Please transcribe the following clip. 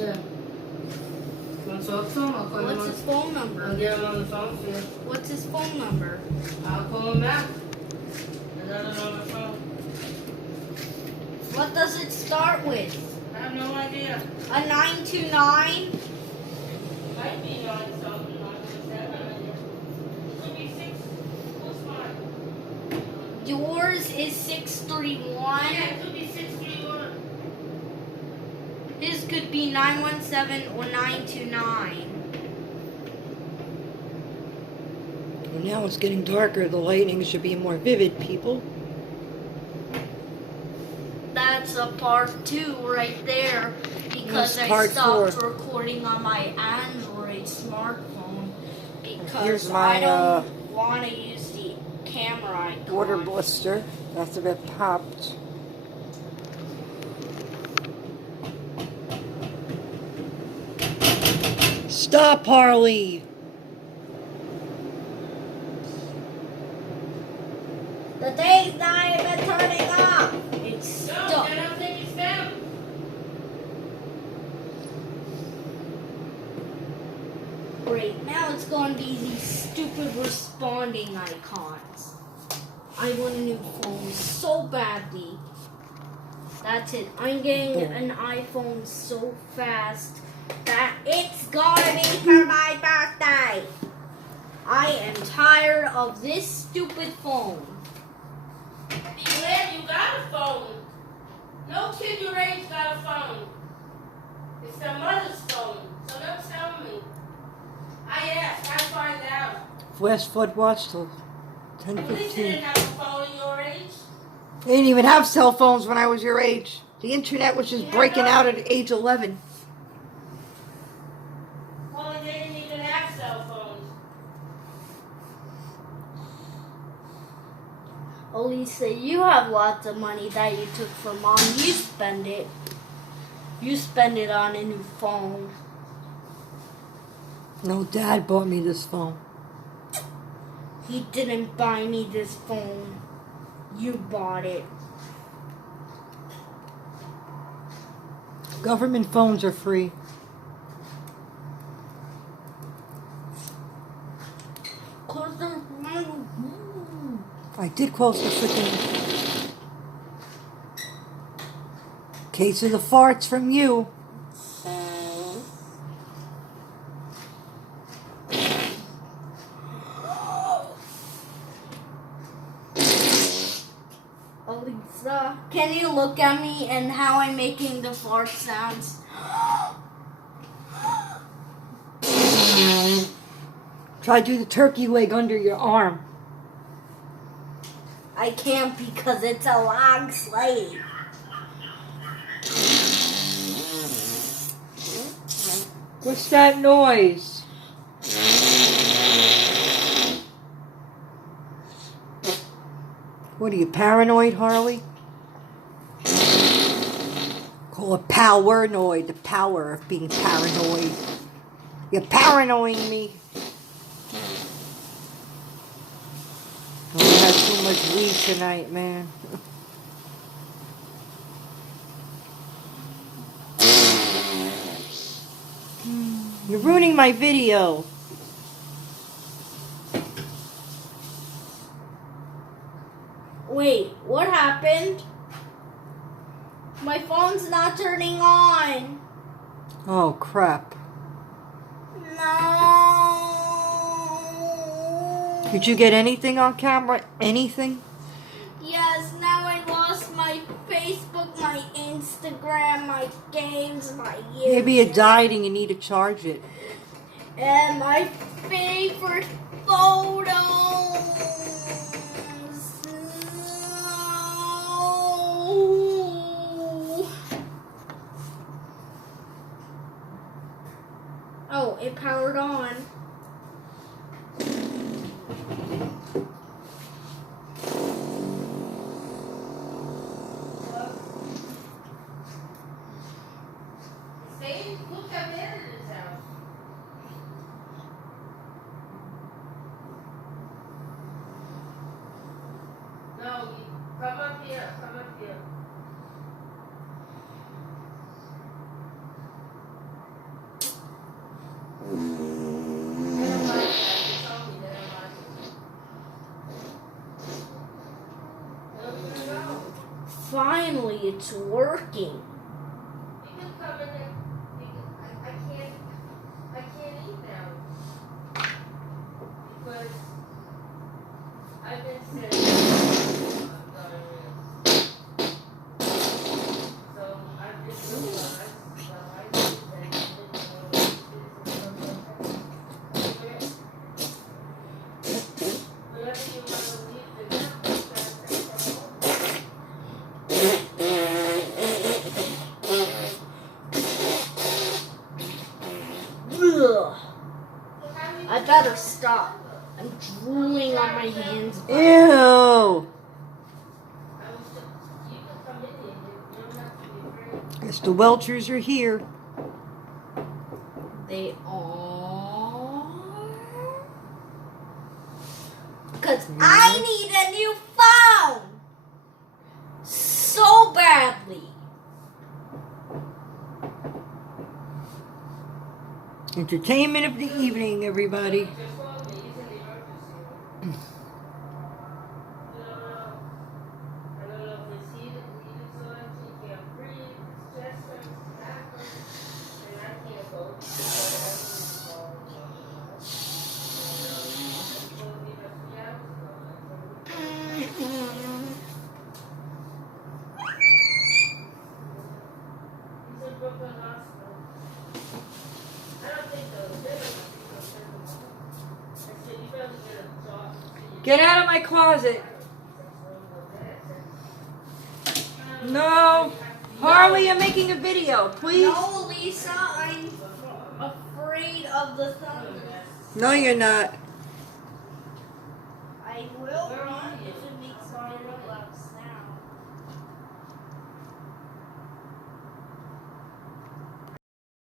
Yeah. Want to talk to him? I'll call him. What's his phone number? I'll get him on the phone for you. What's his phone number? I'll call him back. I got it on my phone. What does it start with? I have no idea. A 929? Might be on something, 917. It could be 6. What's mine? Yours is 631. Yeah, it could be 631. His could be 917 or 929. Well, now it's getting darker. The lighting should be more vivid, people. That's a part 2 right there because That's I part stopped 4. recording on my Android smartphone because Here's my, I don't want to use the camera icon. Water blister. That's a bit popped. Stop, Harley! The thing's not even turning off. It's No, stuck. I don't think it's them. Great, now it's going to be these stupid responding icons. I want a new phone so badly. That's it. I'm getting an iPhone so fast that it's gonna be for my birthday. I am tired of this stupid phone. Be glad you got a phone. No kid your age got a phone. It's their mother's phone. So don't tell me. I asked. I find out. Fast foot watch till At least you 10:15. didn't have a phone your age. They didn't even have cell phones when I was your age. The internet was just Yeah, breaking no. out at age 11. Well, they didn't even have cell phones. Elisa, you have lots of money that you took from mom. You spend it. You spend it on a new phone. No, Dad bought me this phone. He didn't buy me this phone. You bought it. Government phones are free. Cause they're I did close the freaking case of the farts from you. Elisa, can you look at me and how I'm making the fart sounds? Try to do the turkey leg under your arm. I can't because it's a long sleeve. What's that noise? What are you, paranoid, Harley? Call it powernoid, the power of being paranoid. You're paranoiding me. Oh, I had too much weed tonight, man. You're ruining my video. Wait, what happened? My phone's not turning on. Oh, crap. No. Did you get anything on camera? Anything? Yes, now I lost my Facebook, my Instagram, my games, my YouTube. Maybe it died and you need to charge it. And my favorite photos. No. Oh, it powered on. See? Look how bad it is out. No, you come up here. Come up here. it's working. You can come in and I can't eat now. Because I've been sick. So I've been realized, so I think that whenever you want to leave the house, you gotta say Ugh. I better stop. I'm drooling on my hands. Ew. Yes, the Welchers are here. They are. Because I need a new phone so badly. Entertainment of the evening, everybody. Get out of my closet. No. Harley, I'm making a video, please. No, Lisa, I'm afraid of the thunder. No, you're not. I will be.